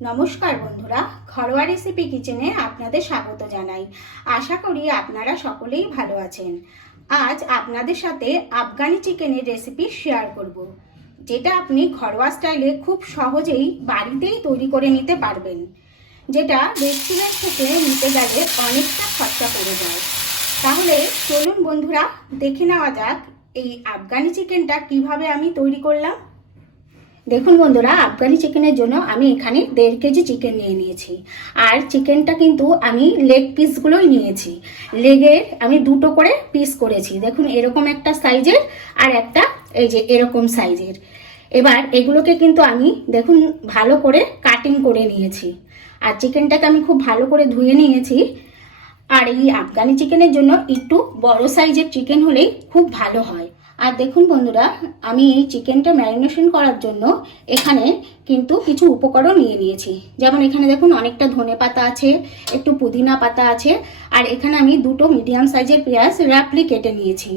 নমস্কার বন্ধুরা, ঘরোয়া রেসিপি কিচেনে আপনাদের স্বাগত জানাই। আশা করি আপনারা সকলেই ভালো আছেন। আজ আপনাদের সাথে আফগানি চিকেনের রেসিপি শেয়ার করব, যেটা আপনি ঘরোয়া স্টাইলে খুব সহজেই বাড়িতেই তৈরি করে নিতে পারবেন, যেটা রেস্টুরেন্ট থেকে নিতে গেলে অনেকটা খরচা পড়ে যায়। তাহলে চলুন বন্ধুরা, দেখে নেওয়া যাক এই আফগানি চিকেনটা কিভাবে আমি তৈরি করলাম। দেখুন বন্ধুরা, আফগানি চিকেনের জন্য আমি এখানে 1.5 কেজি চিকেন নিয়ে নিয়েছি। আর চিকেনটা কিন্তু আমি লেগ পিসগুলোই নিয়েছি। লেগের আমি দুটো করে পিস করেছি। দেখুন এরকম একটা সাইজের আর একটা এই যে এরকম সাইজের। এবার এগুলোকে কিন্তু আমি দেখুন ভালো করে কাটিং করে নিয়েছি। আর চিকেনটাকে আমি খুব ভালো করে ধুয়ে নিয়েছি। আর এই আফগানি চিকেনের জন্য একটু বড় সাইজের চিকেন হলেই খুব ভালো হয়। আর দেখুন বন্ধুরা, আমি এই চিকেনটা ম্যারিনেশন করার জন্য এখানে কিন্তু কিছু উপকরণ নিয়ে নিয়েছি। যেমন এখানে দেখুন অনেকটা ধনে পাতা আছে, একটু পুদিনা পাতা আছে, আর এখানে আমি দুটো মিডিয়াম সাইজের পেঁয়াজ রাফলি কেটে নিয়েছি,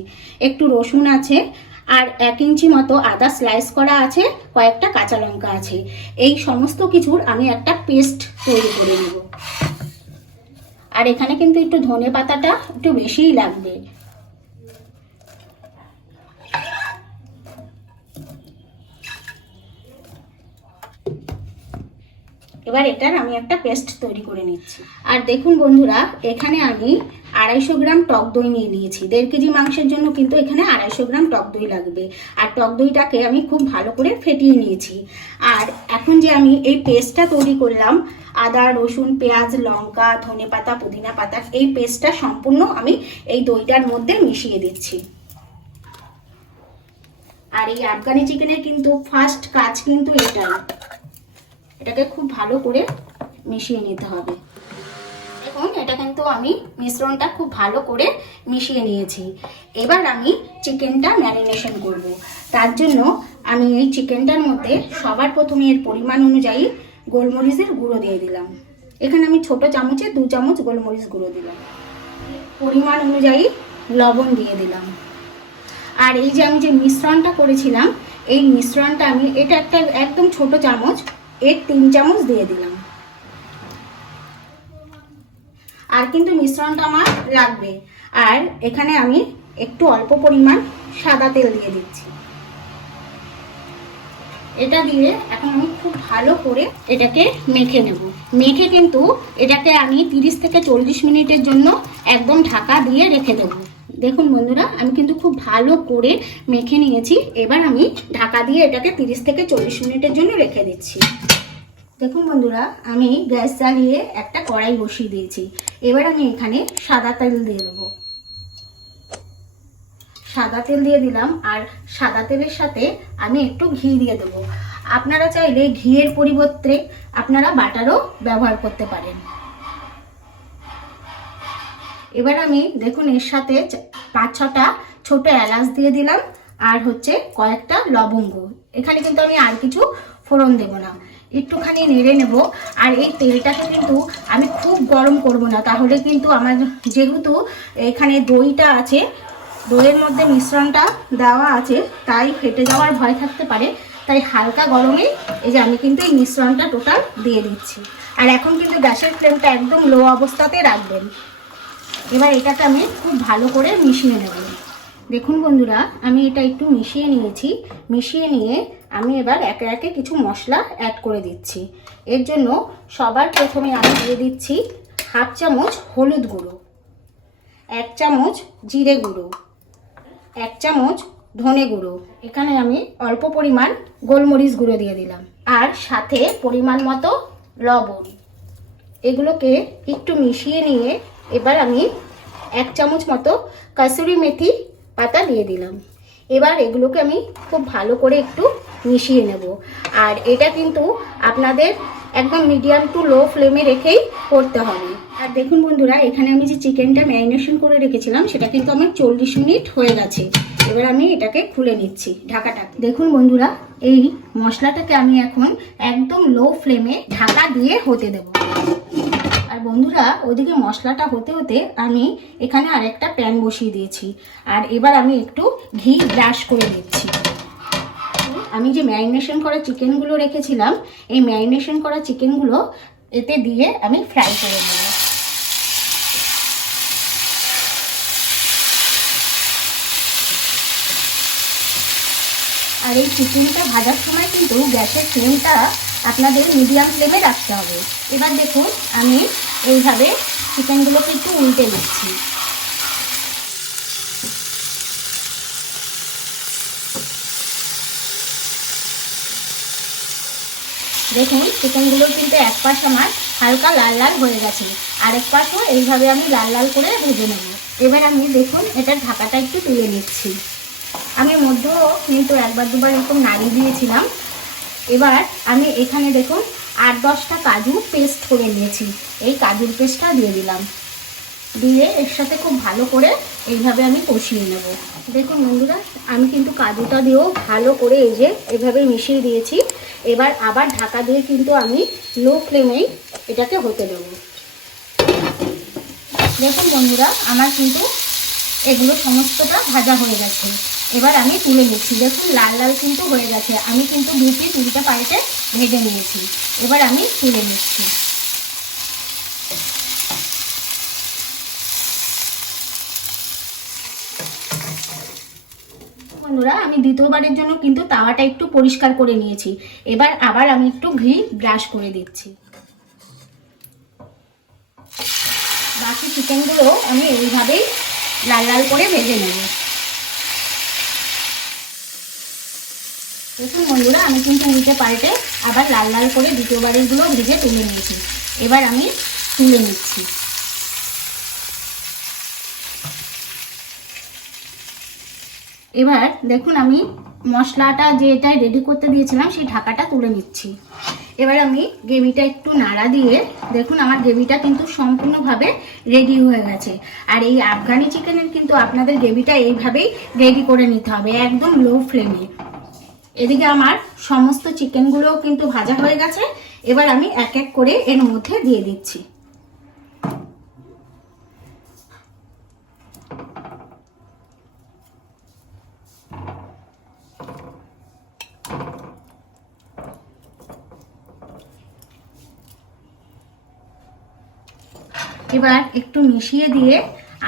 একটু রসুন আছে, আর 1 ইঞ্চি মতো আদা স্লাইস করা আছে, কয়েকটা কাঁচা লঙ্কা আছে। এই সমস্ত কিছুর আমি একটা পেস্ট তৈরি করে নেব। আর এখানে কিন্তু একটু ধনে পাতাটা একটু বেশিই লাগবে। এবার এটার আমি একটা পেস্ট তৈরি করে নিচ্ছি। আর দেখুন বন্ধুরা, এখানে আমি 250 গ্রাম টক দই নিয়ে নিয়েছি। 1.5 কেজি মাংসের জন্য কিন্তু এখানে 250 গ্রাম টক দই লাগবে। আর টক দইটাকে আমি খুব ভালো করে ফেটিয়ে নিয়েছি। আর এখন যে আমি এই পেস্টটা তৈরি করলাম, আদা রসুন পেঁয়াজ লঙ্কা ধনে পাতা পুদিনা পাতা, এই পেস্টটা সম্পূর্ণ আমি এই দইটার মধ্যে মিশিয়ে দিচ্ছি। আর এই আফগানি চিকেনের কিন্তু ফার্স্ট কাজ কিন্তু এটাই, এটাকে খুব ভালো করে মিশিয়ে নিতে হবে। দেখুন এটা কিন্তু আমি মিশ্রণটা খুব ভালো করে মিশিয়ে নিয়েছি। এবার আমি চিকেনটা ম্যারিনেশন করব। তার জন্য আমি এই চিকেনটার মধ্যে সবার প্রথমে এর পরিমাণ অনুযায়ী গোলমরিচের গুঁড়ো দিয়ে দিলাম। এখানে আমি ছোট চামচে 2 চামচ গোলমরিচ গুঁড়ো দিলাম। পরিমাণ অনুযায়ী লবণ দিয়ে দিলাম। আর এই যে আমি যে মিশ্রণটা করেছিলাম, এই মিশ্রণটা আমি এটা একটা একদম ছোট চামচ, এর 3 চামচ দিয়ে দিলাম। আর কিন্তু মিশ্রণটা আমার লাগবে। আর এখানে আমি একটু অল্প পরিমাণ সাদা তেল দিয়ে দিচ্ছি। এটা দিয়ে এখন আমি খুব ভালো করে এটাকে মেখে নেব। মেখে কিন্তু এটাকে আমি 30 থেকে 40 মিনিটের জন্য একদম ঢাকা দিয়ে রেখে দেব। দেখুন বন্ধুরা, আমি কিন্তু খুব ভালো করে মেখে নিয়েছি। এবার আমি ঢাকা দিয়ে এটাকে 30 থেকে 40 মিনিটের জন্য রেখে দিচ্ছি। দেখুন বন্ধুরা, আমি গ্যাস জ্বালিয়ে একটা কড়াই বসিয়ে দিয়েছি। এবার আমি এখানে সাদা তেল দিয়ে দেবো। সাদা তেল দিয়ে দিলাম। আর সাদা তেলের সাথে আমি একটু ঘি দিয়ে দেবো। আপনারা চাইলে ঘিয়ের পরিবর্তে আপনারা বাটারও ব্যবহার করতে পারেন। এবার আমি দেখুন এর সাথে 5-6টা ছোট এলাচ দিয়ে দিলাম, আর হচ্ছে কয়েকটা লবঙ্গ। এখানে কিন্তু আমি আর কিছু ফোড়ন দেব না, একটুখানি নেড়ে নেব। আর এই তেলটাকে কিন্তু আমি খুব গরম করব না, তাহলে কিন্তু আমার যেহেতু এখানে দইটা আছে, দইয়ের মধ্যে মিশ্রণটা দেওয়া আছে, তাই ফেটে যাওয়ার ভয় থাকতে পারে। তাই হালকা গরমে এই যে আমি কিন্তু এই মিশ্রণটা টোটাল দিয়ে দিচ্ছি। আর এখন কিন্তু গ্যাসের ফ্লেমটা একদম লো অবস্থাতে রাখবেন। এবার এটাকে আমি খুব ভালো করে মিশিয়ে নেব। দেখুন বন্ধুরা, আমি এটা একটু মিশিয়ে নিয়েছি। মিশিয়ে নিয়ে আমি এবার একে একে কিছু মশলা অ্যাড করে দিচ্ছি। এর জন্য সবার প্রথমে আমি দিয়ে দিচ্ছি 1/2 চামচ হলুদ গুঁড়ো, 1 চামচ জিরে গুঁড়ো, 1 চামচ ধনে গুঁড়ো। এখানে আমি অল্প পরিমাণ গোলমরিচ গুঁড়ো দিয়ে দিলাম, আর সাথে পরিমাণ মতো লবণ। এগুলোকে একটু মিশিয়ে নিয়ে এবার আমি 1 চামচ মতো কাসুরি মেথি পাতা দিয়ে দিলাম। এবার এগুলোকে আমি খুব ভালো করে একটু মিশিয়ে নেব। আর এটা কিন্তু আপনাদের একদম মিডিয়াম টু লো ফ্লেমে রেখেই করতে হবে। আর দেখুন বন্ধুরা, এখানে আমি যে চিকেনটা ম্যারিনেশন করে রেখেছিলাম সেটা কিন্তু আমার 40 মিনিট হয়ে গেছে। এবার আমি এটাকে খুলে নিচ্ছি ঢাকাটা। দেখুন বন্ধুরা, এই মশলাটাকে আমি এখন একদম লো ফ্লেমে ঢাকা দিয়ে হতে দেব। আর বন্ধুরা, ওদিকে মশলাটা হতে হতে আমি এখানে আরেকটা প্যান বসিয়ে দিয়েছি। আর এবার আমি একটু ঘি ব্রাশ করে দিচ্ছি। আমি যে ম্যারিনেশন করা চিকেনগুলো রেখেছিলাম, এই ম্যারিনেশন করা চিকেনগুলো এতে দিয়ে আমি ফ্রাই করে নেব। আর এই চিকেনটা ভাজার সময় কিন্তু গ্যাসের ফ্লেমটা আপনাদের মিডিয়াম ফ্লেমে রাখতে হবে। এবার দেখুন আমি এইভাবে চিকেনগুলোকে একটু উল্টে নিচ্ছি। দেখুন চিকেনগুলো কিন্তু এক পাশ আমার হালকা লাল লাল হয়ে গেছে, আরেক পাশও এইভাবে আমি লাল লাল করে ভেজে নেব। এবার আমি দেখুন এটার ঢাকাটা একটু তুলে নিচ্ছি। আমি মধ্যেও কিন্তু একবার দুবার এরকম নাড়িয়ে দিয়েছিলাম। এবার আমি এখানে দেখুন 8-10টা কাজু পেস্ট করে নিয়েছি, এই কাজুর পেস্টটা দিয়ে দিলাম। দিয়ে এর সাথে খুব ভালো করে এইভাবে আমি কষিয়ে নেব। দেখুন বন্ধুরা আমি কিন্তু কাজুটা দিয়েও ভালো করে এই যে এভাবে মিশিয়ে দিয়েছি। এবার আবার ঢাকা দিয়ে কিন্তু আমি লো ফ্লেমেই এটাকে হতে দেব। দেখুন বন্ধুরা আমার কিন্তু এগুলো সমস্তটা ভাজা হয়ে গেছে। এবার আমি তুলে নিচ্ছি। দেখুন লাল লাল কিন্তু হয়ে গেছে, আমি কিন্তু 2 পিস উল্টে পাল্টে ভেজে নিয়েছি। এবার আমি তুলে নিচ্ছি। বন্ধুরা আমি দ্বিতীয়বারের জন্য কিন্তু তাওয়াটা একটু পরিষ্কার করে নিয়েছি। এবার আবার আমি একটু ঘি ব্রাশ করে দিচ্ছি। বাকি চিকেনগুলো আমি এইভাবেই লাল লাল করে ভেজে নেব। দেখুন বন্ধুরা আমি কিন্তু উল্টে পাল্টে আবার লাল লাল করে দ্বিতীয়বারেরগুলো ভেজে তুলে নিয়েছি। এবার আমি তুলে নিচ্ছি। এবার দেখুন আমি মশলাটা যেটা রেডি করতে দিয়েছিলাম সেই ঢাকাটা তুলে নিচ্ছি। এবার আমি গ্রেভিটা একটু নাড়া দিয়ে দেখুন আমার গ্রেভিটা কিন্তু সম্পূর্ণভাবে রেডি হয়ে গেছে। আর এই আফগানি চিকেনের কিন্তু আপনাদের গ্রেভিটা এইভাবেই রেডি করে নিতে হবে, একদম লো ফ্লেমে। এদিকে আমার সমস্ত চিকেনগুলোও কিন্তু ভাজা হয়ে গেছে। এবার আমি এক এক করে এর মধ্যে দিয়ে দিচ্ছি। এবার একটু মিশিয়ে দিয়ে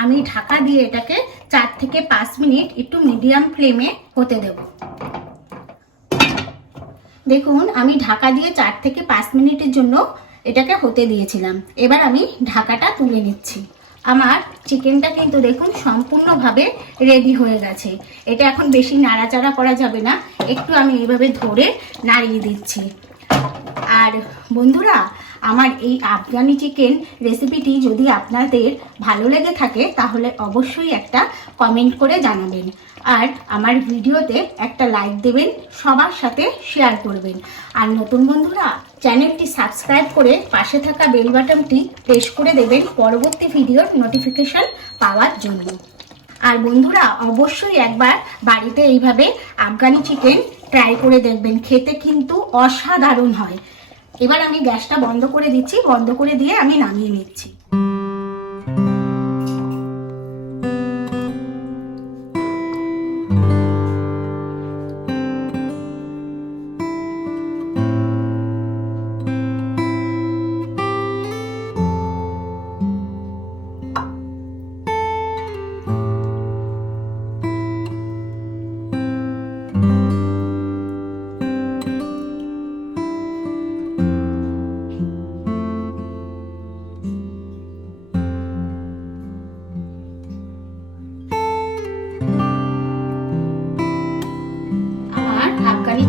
আমি ঢাকা দিয়ে এটাকে 4 থেকে 5 মিনিট একটু মিডিয়াম ফ্লেমে হতে দেব। দেখুন আমি ঢাকা দিয়ে 4 থেকে 5 মিনিটের জন্য এটাকে হতে দিয়েছিলাম। এবার আমি ঢাকাটা তুলে নিচ্ছি। আমার চিকেনটা কিন্তু দেখুন সম্পূর্ণভাবে রেডি হয়ে গেছে। এটা এখন বেশি নাড়াচাড়া করা যাবে না, একটু আমি এইভাবে ধরে নাড়িয়ে দিচ্ছি। আর বন্ধুরা আমার এই আফগানি চিকেন রেসিপিটি যদি আপনাদের ভালো লেগে থাকে তাহলে অবশ্যই একটা কমেন্ট করে জানাবেন। আর আমার ভিডিওতে একটা লাইক দেবেন, সবার সাথে শেয়ার করবেন। আর নতুন বন্ধুরা চ্যানেলটি সাবস্ক্রাইব করে পাশে থাকা বেল বাটনটি প্রেস করে দেবেন পরবর্তী ভিডিওর নোটিফিকেশন পাওয়ার জন্য। আর বন্ধুরা অবশ্যই একবার বাড়িতে এইভাবে আফগানি চিকেন ট্রাই করে দেখবেন, খেতে কিন্তু অসাধারণ হয়। এবার আমি গ্যাসটা বন্ধ করে দিচ্ছি, বন্ধ করে দিয়ে আমি নামিয়ে নিচ্ছি।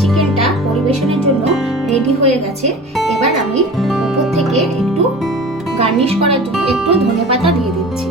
চিকেনটা পরিবেশনের জন্য রেডি হয়ে গেছে। এবার আমি উপর থেকে একটু গার্নিশ করার জন্য একটু ধনেপাতা দিয়ে দিচ্ছি।